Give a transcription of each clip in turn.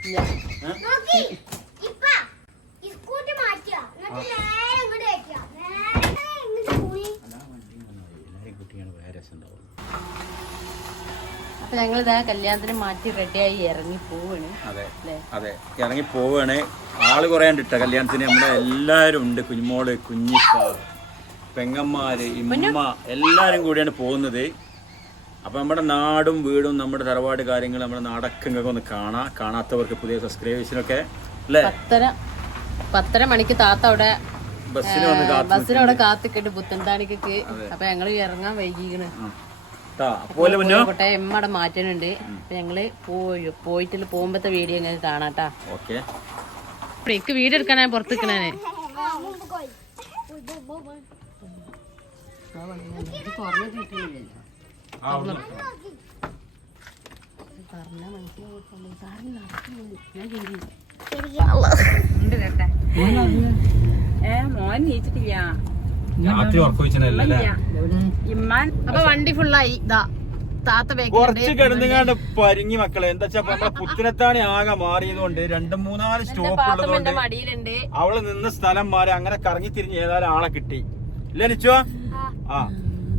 അപ്പൊ ഞങ്ങളിതാ കല്യാണത്തിന് മാറ്റി റെഡിയായി ഇറങ്ങി പോവാണ്. അതെ ഇറങ്ങി പോവാണ്. ആള് കുറേ ഉണ്ട് കേട്ടോ കല്യാണത്തിന്. നമ്മുടെ എല്ലാരും ഉണ്ട്. കുഞ്ഞുമോള്, കുഞ്ഞിപ്പ, പെങ്ങന്മാര്, ഇമ്മ എല്ലാരും കൂടിയാണ് പോകുന്നത്. അപ്പൊ നമ്മുടെ നാടും വീടും നമ്മുടെ തറവാട് കാര്യങ്ങൾ നമ്മുടെ നാടൊക്കെ നിങ്ങൾക്ക് ഒന്ന് കാണാത്തവർക്ക് പുതിയ സബ്സ്ക്രൈബേഴ്സിനൊക്കെ അല്ലേ. 10:30 മണിക്ക് താത്ത അവിടെ ബസ്സിനവിടെ കാത്തിക്കിട്ട് പുത്തൻതാണിക്കൊക്കെ. അപ്പൊ ഞങ്ങള് ഇറങ്ങാൻ വൈകിക്കണ്. എമ്മടെ മാറ്റാനുണ്ട്. അപ്പൊ ഞങ്ങള് പോയിട്ട് പോകുമ്പത്തെ വീഡിയോ ഞങ്ങൾക്ക് കാണാട്ടാ. എനിക്ക് വീഡിയോ എടുക്കാനാ പുറത്ത് നിക്കണേ. മോൻ നീച്ചിട്ടില്ല. അപ്പൊ വണ്ടി ഫുള്ളായി. കുറച്ച് കിടന്നുകാണ്ട് പരിങ്ങി മക്കളെ. എന്താ വെച്ചാ നമ്മളെ പുത്തിനത്താണി ആകെ മാറിയതുകൊണ്ട് 2-3 സ്റ്റോപ്പ് ഉള്ളതുകൊണ്ട് അവള് നിന്ന് സ്ഥലം മാറി അങ്ങനെ കറങ്ങി തിരിഞ്ഞ് ഏതായാലും ആളെ കിട്ടി. ഇല്ല നിച്ചോ? ആ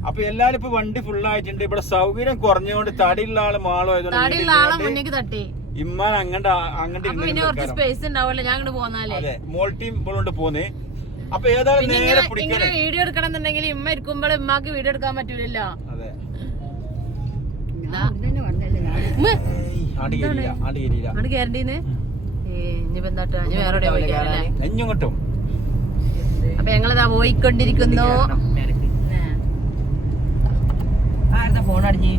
അപ്പൊ എല്ലാരും ഇപ്പൊ വണ്ടി ഫുള്ളായിട്ടുണ്ട്. ഇവിടെ സൗകര്യം കുറഞ്ഞുകൊണ്ട് തടിയുള്ള ആള് മാളോ തട്ടി ഇമ്മാൻ അങ്ങോട്ട് അതെ മോൾ ടീം ഇപ്പോഴുണ്ട് പോന്ന്. അപ്പൊ ഏതായാലും നേരെ ഇങ്ങനെ വീഡിയോ എടുക്കണമെന്നുണ്ടെങ്കിൽ ഇമ്മ ഇരിക്കുമ്പോൾ ഇമ്മക്ക് വീഡിയോ എടുക്കാൻ പറ്റൂലല്ലോ. ഇങ്ങോട്ടും അപ്പൊ ഞങ്ങളിതാ പോയിക്കൊണ്ടിരിക്കുന്നു. ഫോൺ അടിഞ്ഞ്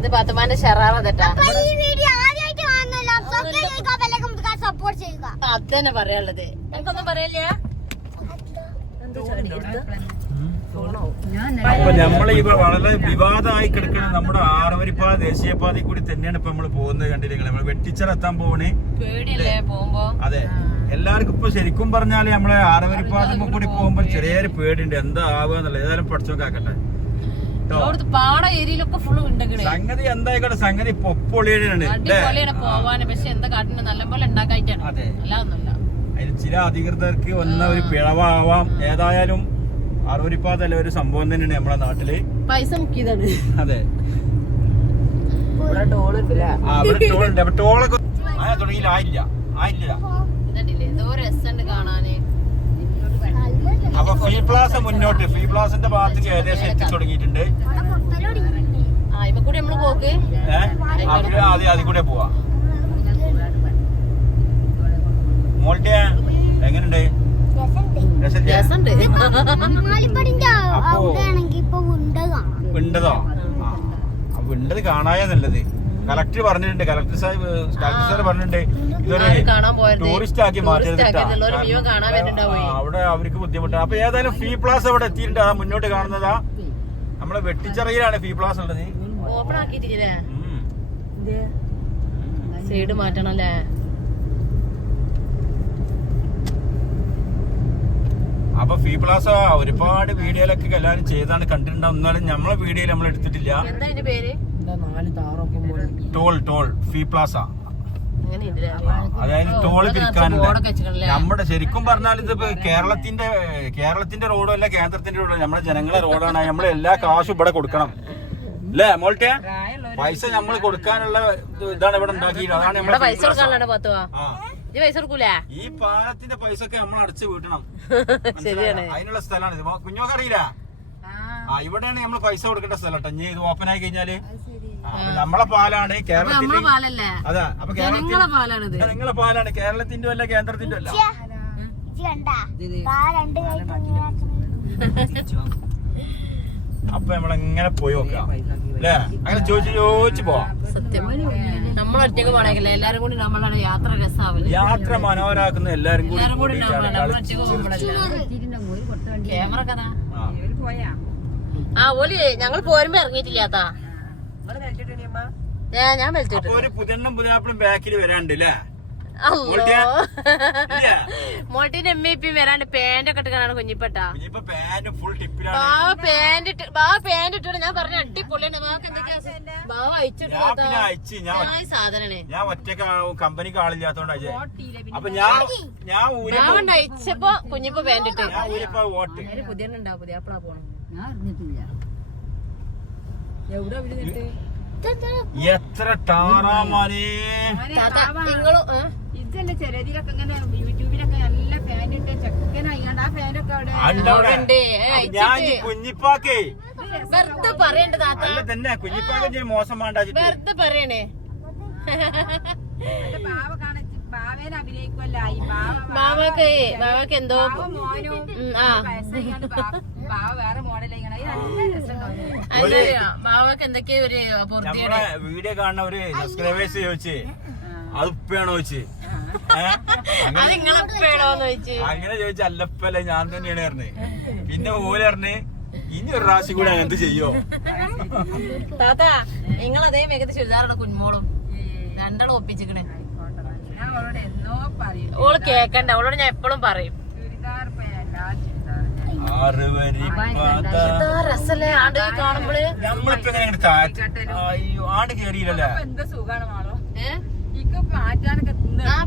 ഇത് പാത്തുമാന്റെ ഷെറാറതാ. അതന്നെ പറയാനുള്ളത്. എനിക്കൊന്നും പറയല്ല. അപ്പൊ നമ്മള് ഇപ്പൊ വളരെ വിവാദമായി കിടക്കുന്ന നമ്മുടെ ആറവരിപ്പാത ദേശീയപാതയിൽ കൂടി തന്നെയാണ് ഇപ്പൊ നമ്മള് പോകുന്നത്. കണ്ടില്ലേ നമ്മള് വെട്ടിച്ചിറെത്താൻ പോണേ. അതെ എല്ലാവർക്കും ഇപ്പൊ ശരിക്കും പറഞ്ഞാല് നമ്മളെ ആറവരിപ്പാത കൂടി പോകുമ്പോ ചെറിയൊരു പേടിയുണ്ട് എന്താ ആവുക എന്നുള്ളത്. ഏതായാലും പഠിച്ചോക്കാക്കട്ടെ. സംഗതി എന്തായിക്കോട്ടെ, സംഗതി പൊപ്പൊളിയാണ്. അതെ അതിന് ചില അധികൃതർക്ക് വന്ന ഒരു പിഴവാവാം. ഏതായാലും ആറവരിപ്പാത അല്ല ഒരു സംഭവം തന്നെയാണ് നമ്മളെ നാട്ടില്. പൈസ മുക്കിയതാണ്. അതെ ടോളുണ്ട്. അപ്പൊ ടോളൊക്കെ തുടങ്ങിയില്ല. ആയില്ല. അപ്പൊ ഫീ പ്ലാസ മുന്നോട്ട് ഫീ പ്ലാസിന്റെ ഭാഗത്തേക്ക് ഏകദേശം എത്തി തുടങ്ങിയിട്ടുണ്ട്. അതിൽ കൂടെ പോവാ. മോൾട്ടിയ എങ്ങനെയുണ്ട്? വിണ്ടതോ? വിണ്ടത് കാണായ നല്ലത്. കളക്ടർ പറഞ്ഞിട്ടുണ്ട്. കളക്ടർ സാർ പറഞ്ഞിട്ടുണ്ട് ഇതൊരു ടൂറിസ്റ്റ് ആക്കി മാറ്റരുത്. അവിടെ അവർക്ക് ബുദ്ധിമുട്ടാണ്. അപ്പൊ ഏതായാലും ഫീ പ്ലാസ് അവിടെ എത്തിയിട്ടുണ്ട്. ആ മുന്നോട്ട് കാണുന്നതാ നമ്മളെ വെട്ടിച്ചിറയിലാണ് ഫീ പ്ലാസ് ഉള്ളത്. സൈഡ് മാറ്റണല്ലേ. അപ്പൊ ഫീ പ്ലാസ ഒരുപാട് വീഡിയോയിലൊക്കെ എല്ലാരും ചെയ്താണ് കണ്ടിട്ടുണ്ടാവും. എന്നാലും നമ്മളെ വീഡിയോയിൽ നമ്മൾ എടുത്തിട്ടില്ല. ടോൾ ഫീ പ്ലാസ. അതായത് ടോള് പിരിക്കാനുണ്ട്. നമ്മുടെ ശരിക്കും പറഞ്ഞാൽ ഇതിപ്പോ കേരളത്തിന്റെ റോഡോ അല്ല കേന്ദ്രത്തിന്റെ റോഡോ നമ്മുടെ ജനങ്ങളെ റോഡാണ്. നമ്മൾ എല്ലാ കാശും ഇവിടെ കൊടുക്കണം അല്ലേ മോൾട്ടെ? പൈസ നമ്മൾ കൊടുക്കാനുള്ള ഇതാണ് ഇവിടെ ഉണ്ടാക്കിയത്. അതാണ് നമ്മുടെ ഈ പാലത്തിന്റെ പൈസ ഒക്കെ നമ്മൾ അടച്ചു വീട്ടണം. അതിനുള്ള സ്ഥലമാണ് ഇത്. കുഞ്ഞോക്ക് അറിയില്ല. ഇവിടെയാണ് നമ്മൾ പൈസ കൊടുക്കേണ്ട സ്ഥലം കേട്ടോ. ഇനി ഇത് ഓപ്പൺ ആയി കഴിഞ്ഞാല് നമ്മളെ പാലാണ് കേരളത്തിന്റെ. അതാ അപ്പൊ നിങ്ങളെ പാലാണ് കേരളത്തിന്റെ അല്ല കേന്ദ്രത്തിന്റെ അല്ല. അപ്പൊ നമ്മളെങ്ങനെ പോയി നോക്കാം അല്ലേ? അങ്ങനെ ചോദിച്ചു പോവാം. യാത്ര മനോഹരാക്കുന്ന എല്ലാരും കൂടി ഞങ്ങൾ പോരുമ്പോ ഇറങ്ങിയിട്ടില്ലാത്ത ഞാൻ ഒരു പുതിയണ്ണും പുതിയാപ്പിളും ബാക്കിൽ വരാണ്ട് അല്ലേ? മോട്ടിന്റെ MP വരാണ്ട് പാന്റ് ഒക്കെ ഇട്ടാണ് കുഞ്ഞിപ്പട്ടാ. ഇനിയിപ്പോ പാന്റ് ഫുൾ ടിപ്പിലാണ്. പാന്റ് ഇട്ടിട്ട് ഞാൻ പറഞ്ഞ അടിപൊളിയാണ്. ബാക്കി എന്തൊക്കെയാ ബാവ അയച്ചിട്ട് സാധനമാണ്. ഞാൻ ഒറ്റ കമ്പനിക്ക് ആളില്ലാത്തോണ്ട് അപ്പൊ ഞാൻ ബാവണ്ട് അയച്ചപ്പോ കുഞ്ഞിപ്പ പാന്റ് ഇട്ട് വോട്ട് പുതിയ ഉണ്ടാവും പുതിയ അപ്പളാ പോണം. എത്ര ടാറാമാനേ ഇതല്ലേ ചെറിയതിലൊക്കെ ഇങ്ങനെ യൂട്യൂബിലൊക്കെ നല്ല ഫാൻ ഇട്ട് ചെക്കനായിണ്ട് ആ ഫാനൊക്കെ അവിടെ ഞാൻ കുഞ്ഞിപ്പാക്കേ വെറുതെ പറയണ്ട താത്ത. അല്ല തന്നെ കുഞ്ഞിപ്പാക്ക മോശം വേണ്ട വെറുതെ പറയണേ. ബാവ കാണിച്ച് ബാവേനെ അഭിനയിക്കുമല്ല ഈ ബാവക്ക് എന്തോ ബാവ വേറെ മോഡലിങ്ങനെ നല്ല രസം. ബാവക്ക് എന്തൊക്കെയോ ഒരു നമ്മളെ വീഡിയോ കാണുന്ന ഒരു സബ്സ്ക്രൈബേഴ്സ് ചോദിച്ചേ അത് ഉപ്പയാണോ ചോദിച്ച് അങ്ങനെ ചോദിച്ച അല്ലപ്പല്ല ഞാൻ തന്നെയാണ് പറഞ്ഞത്. പിന്നെ ഓല് പറഞ്ഞ് ഇനി ഒരു പ്രാവശ്യം കൂടെ അങ്ങനത്തെ ചെയ്യോ താത്ത. നിങ്ങൾ അതേ മേഘത്ത് ചുരിദാറുടെ കുഞ്ഞോളും രണ്ടാളും ഒപ്പിച്ചിക്കണേ. ഓള് കേക്കണ്ട. ഓളോട് ഞാൻ എപ്പോഴും പറയും രസല്ലേ ആണ്ട് കാണുമ്പോള്. നമ്മളിപ്പോ എങ്ങനെ ആണ്ട് കേറിയില്ലല്ലേ. എന്ത് സുഖാണ് മാളോ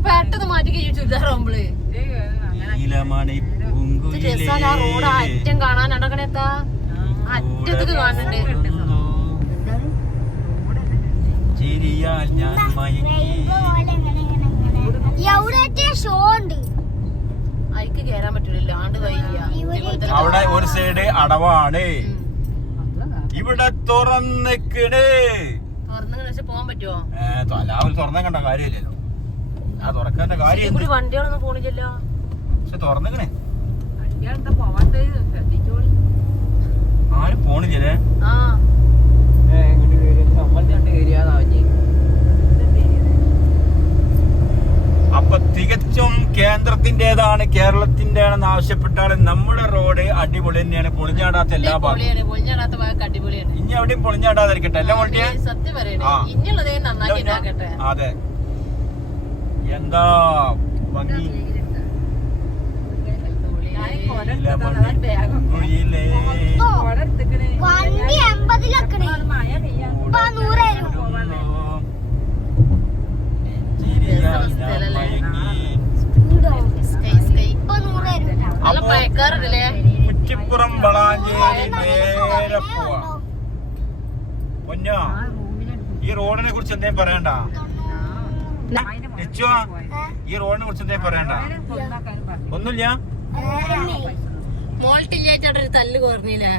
പെട്ടെന്ന് മാറ്റി കഴിയും ചുരിദാറാവുമ്പള്. റോഡ് അറ്റം കാണാൻ നടക്കണേത്താ അറ്റത്തേക്ക് കാണുന്നുണ്ട്. അയക്ക് കേറാൻ പറ്റൂല. ആണ്ട് കഴിയില്ല. അവിടെ ഒരു സൈഡ് അടവാണ്. ഇവിടെ തുറന്നിക്കണ്. തുറന്നു പോവാൻ പറ്റുമോ? എല്ലാവരും തുറന്ന കണ്ട കാര്യമില്ലല്ലോ. ആ തുറക്കേണ്ട കാര്യം വണ്ടികളൊന്നും പോണില്ലല്ലോ. പക്ഷെ തുറന്നിക്കണേ വണ്ടികളെന്താ പോവാത്ത ശ്രദ്ധിച്ചോളി. ആരും പോണില്ലേ. അപ്പൊ തികച്ചും കേന്ദ്രത്തിന്റേതാണ് കേരളത്തിന്റെ ആണെന്ന് ആവശ്യപ്പെട്ടാൽ നമ്മുടെ റോഡ് അടിപൊളി തന്നെയാണ്. പൊളിഞ്ഞാടാത്ത എല്ലാ ഭാഗവും ഇനി എവിടെയും പൊളിഞ്ഞാടാതിരിക്കട്ടെ. എല്ലാം പൊളിഞ്ഞ അതെ. എന്താ ഭംഗി. കുറ്റിപ്പുറം വളാഞ്ചേരി നേരെ പോവാ. പൊന്നോ ഈ റോഡിനെ കുറിച്ച് എന്തേലും പറയണ്ട. ഈ റോഡിനെ കുറിച്ച് എന്തേലും പറയണ്ട. ഒന്നുമില്ല. മോൾട്ടില്ലാച്ചോടെ ഒരു തല്ല് കുറഞ്ഞില്ലേ.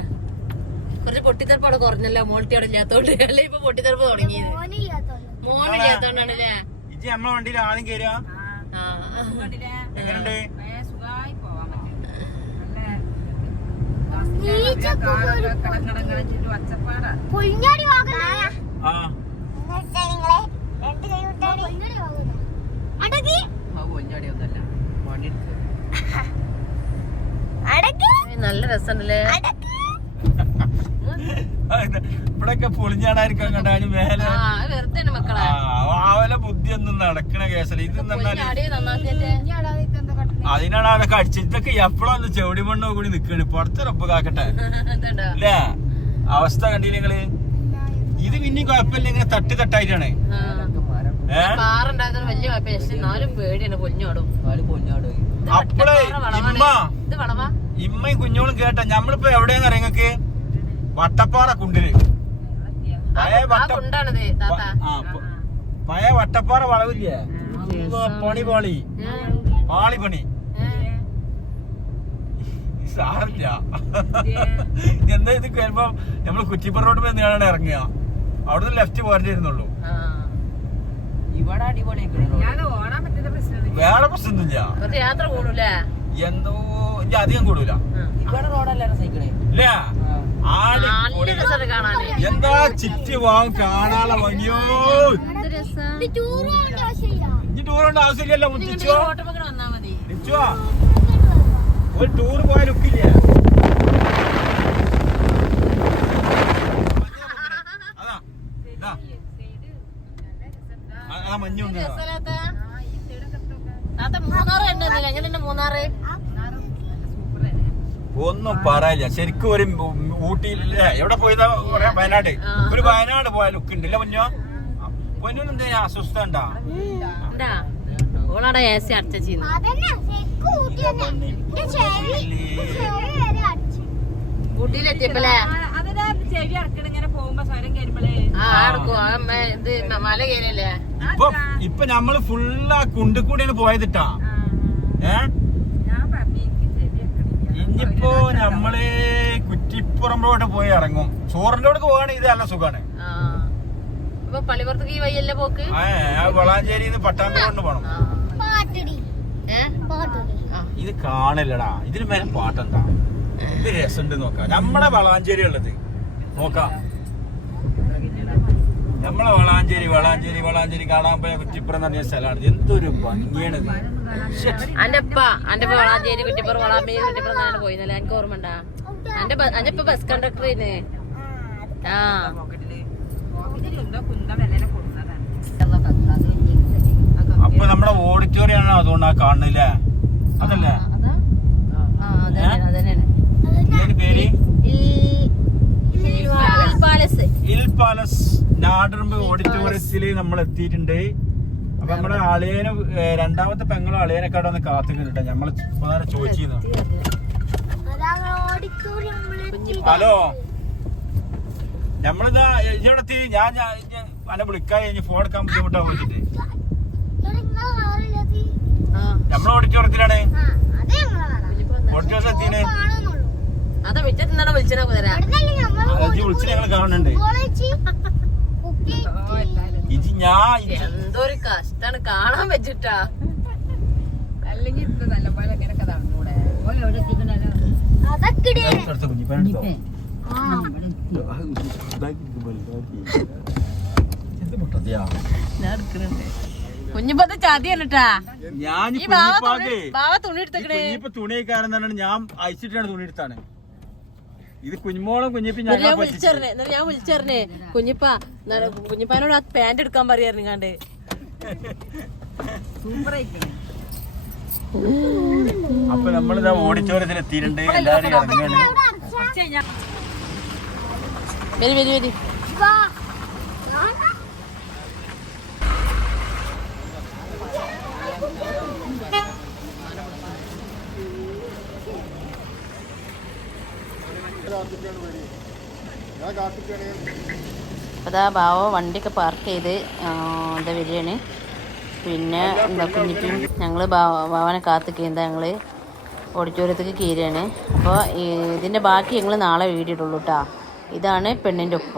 കുറച്ച് പൊട്ടിത്തെറുപ്പ് അവിടെ കുറഞ്ഞല്ലോ. മോൾട്ടി അവിടെ ഇല്ലാത്തോണ്ട് അല്ലേ ഇപ്പൊ പൊട്ടിത്തെറുപ്പ് തുടങ്ങിയത്. മോനില്ലാത്തോണ്ടാണല്ലേ. ഇജ്ജ് നമ്മളെ വണ്ടിയിൽ ആദ്യം കയറുക. എങ്ങനെയുണ്ട്? നല്ല രസമുണ്ടല്ലേ. ഇവിടൊക്കെ പൊളിഞ്ഞാടായിരിക്കാൻ കണ്ടാലും മേലെ വെറുതെ മക്കളെ ആവല ബുദ്ധിയൊന്നും നടക്കണ കേസല്ല. ഇത് അതിനാണ് അതൊക്കെ അടിച്ചത്. ഇതൊക്കെ എപ്പോഴാന്ന് ചെവടി മണ്ണോ കൂടി നിക്കണ്. പുറത്ത് റബ്ബ് കാക്കട്ടെ അല്ലേ. അവസ്ഥ കണ്ടില്ല നിങ്ങള്. ഇത് പിന്നെയും കുഴപ്പമില്ല. ഇങ്ങനെ തട്ട് തട്ടായിട്ടാണ്. അപ്പളേ ഇമ്മയും കുഞ്ഞോളും കേട്ട ഞമ്മളിപ്പോ എവിടെയാന്ന് അറിയാം നിങ്ങക്ക്. വട്ടപ്പാറ കുണ്ടില് പഴയ വട്ടപ്പാറ വളവില്ലേ. പണി പാളി പാളി പണി സാറില്ല. എന്താ ഇത് വരുമ്പോ നമ്മള് കുറ്റിപ്പുറ റോഡ് തന്നെയാണ് ഇറങ്ങുക. അവിടുന്ന് ലെഫ്റ്റ് പോരേണ്ടിരുന്നുള്ളൂ. വേറെ പ്രശ്നമൊന്നുമില്ല. യാത്ര കൂടൂല. എന്തോ അധികം കൂടൂല. ഇല്ല എന്താ ചിറ്റി വാങ്ങും കാണാനുള്ള ഭംഗിയോ. ഇനി ടൂർ കൊണ്ട് ആവശ്യമില്ലല്ലോ. മുത്തിച്ചോ ഒരു ടൂർ പോയ ലുക്കില്ല. അതാ മഞ്ഞുണ്ട്. ഒന്നും പറയില്ല. ശരിക്കും ഒരു ഊട്ടിയിലെ എവിടെ പോയതാ വയനാട്, ഒരു വയനാട് പോയ ലുക്ക് ഉണ്ടല്ലേ പൊന്നോ. പൊന്നിനെന്തേ അസ്വസ്ഥ ഉണ്ടാ? ഓളാടെ AC അടച്ചിരുന്നു. ഊട്ടിയിലെത്തിയപ്പോലേ ചെവി അടക്കണ ഇങ്ങനെ പോകുമ്പോ സ്വരം കേൾക്കുമ്പോഴേ ഇത് മല കയറിയല്ലേ. ഇപ്പൊ നമ്മള് ഫുള്ള് ആ കുണ്ടിക്കൂടിയാണ് പോയതിട്ടാ. ഇനിയിപ്പോ നമ്മള് കുറ്റിപ്പുറം റോഡ് പോയി ഇറങ്ങും. ചോറിന്റെ അവിടെ പോവാണ്. ഇത് നല്ല സുഖാണ്. ഇപ്പൊ പള്ളിപ്പുറത്തേക്ക് ഈ വയ്യല്ലേ പോക്ക്. വളാഞ്ചേരിന്ന് പട്ടാമ്പി കൊണ്ട് പോണം. ഇത് കാണില്ലടാ. ഇതിന് മേലെ പാട്ടെന്താ? ഇത് രസമുണ്ട് നോക്കാം. നമ്മളെ വളാഞ്ചേരി ഉള്ളത് നോക്കാം. നമ്മളെ വളാഞ്ചേരി കാണാൻ പോയ കുറ്റിപ്പുറം എന്ന് പറഞ്ഞ സ്ഥലമാണ്. എന്തൊരു ഭംഗിയാണ്. അന്റെ വളാഞ്ചേരി കുറ്റിപ്പുറം വളാമ്പേരി കുറ്റിപ്പുറം പോയിന്നല്ലേ, എനിക്ക് ഓർമ്മ ഉണ്ടാ? അന്റെ ഇപ്പൊ ബസ് കണ്ടക്ടർ അപ്പൊ നമ്മുടെ ഓഡിറ്റോറിയം ആണ്. അതുകൊണ്ട് ആ കാണുന്നില്ലേ? അതല്ലേ പേര് ഹിൽ പാലസ് നാടർമ്പ് ഓഡിറ്റോറിയത്തില് നമ്മൾ എത്തിയിട്ടുണ്ട്. അപ്പൊ നമ്മുടെ അളിയന് രണ്ടാമത്തെ പെങ്ങളും അളിയനെക്കാട് വന്ന് കാത്തുനിന്നിട്ട് നമ്മള് വേറെ ചോദിച്ചിരുന്നു. ഹലോ, നമ്മളിതാ ഇവിടെ എത്തി. ഞാൻ എന്നെ വിളിക്കാൻ കഴിഞ്ഞ് ഫോൺ എടുക്കാൻ ബുദ്ധിമുട്ടാ പോയിട്ട്. നമ്മളെ ഓഡിറ്റോറിയത്തിലാണ്. ഓഡിറ്റോറിയത്തിൽ എത്തിയാണ്. വിളിച്ച് ഞങ്ങൾ കാണുന്നുണ്ട്. എന്തൊരു കഷ്ടാണ് കാണാൻ വെച്ചിട്ടാ. അല്ലെങ്കിൽ നല്ലപോലെ ഇങ്ങനെയൊക്കെ നടന്നൂടെ? കുഞ്ഞിപ്പത്തെ ചതിയല്ലട്ടാ. ഞാൻ തുണിക്കാരെന്നാണ് ഞാൻ അയച്ചിട്ടാണ് തുണി എടുത്താണ്. ഇത് കുഞ്ഞുമോളും കുഞ്ഞിപ്പി ഞാൻ വിളിച്ചറിഞ്ഞേ കുഞ്ഞിപ്പാനോട് ആ പാന്റ് എടുക്കാൻ പറയാറുണ്ട്. അപ്പൊ നമ്മളിതാ ഓഡിറ്റോറിയത്തിൽ എത്തിയിട്ടുണ്ട്. എല്ലാരും ഇറങ്ങാണ്. വരി അതാ ബാവ വണ്ടിയൊക്കെ പാർക്ക് ചെയ്ത് എന്താ വരികയാണ്. പിന്നെ എന്താ കുഞ്ഞിട്ടും ഞങ്ങൾ ബാവനെ കാത്തിക്കുന്നത് ഞങ്ങൾ ഓഡിറ്റോറിയത്തേക്ക് കയറുകയാണ്. അപ്പോൾ ഇതിൻ്റെ ബാക്കി ഞങ്ങൾ നാളെ വീഡിയോ ഇടുള്ളൂ കേട്ടോ. ഇതാണ് പെണ്ണിൻ്റെ ഉപ്പ.